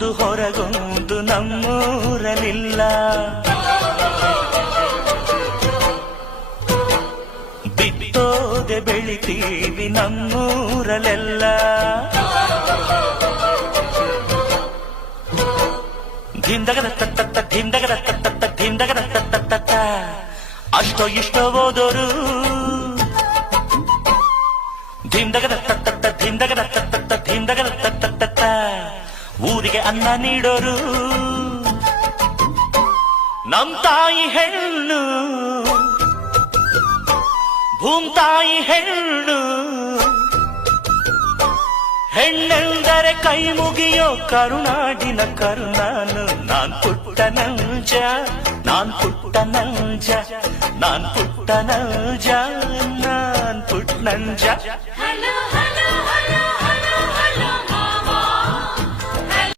ಒಳಗೊಂದು ಹೊರಗೊಂದು ನಮ್ಮೂರಲಿಲ್ಲ. ಬಿತ್ತೋದೆ ಬೆಳಿತೀವಿ ನಮ್ಮೂರಲೆಲ್ಲ. ಧಿಂದಗದ ತತ್ತ ಧಿಂದಗದ ತತ್ತ ಧಿಂದಗದ ತತ್ತ. ಅಷ್ಟೋ ಇಷ್ಟೋ ಓದೋರು ಧಿಂದಗದ ತತ್ತ ಧಿಂದಗದ ತತ್ತ ಧಿಂದಗದ ತತ್ತ. ಊರಿಗೆ ಅನ್ನ ನೀಡೋರು ನಮ್ ತಾಯಿ ಹೆಣ್ಣು, ಭೂಮ್ತಾಯಿ ಹೆಣ್ಣು. ಹೆಣ್ಣೆಂದರೆ ಕೈ ಮುಗಿಯೋ ಕರುನಾಡಿನ ಕರುನಾನು. ನಾನ್ ಪುಟ್ಟ ನಂಜ, ನಾನ್ ಪುಟ್ಟ ನಂಜ, ನಾನ್ ಪುಟ್ಟ ನಂಜ, ನಾನ್ ಪುಟ್ಟ ನಂಜ.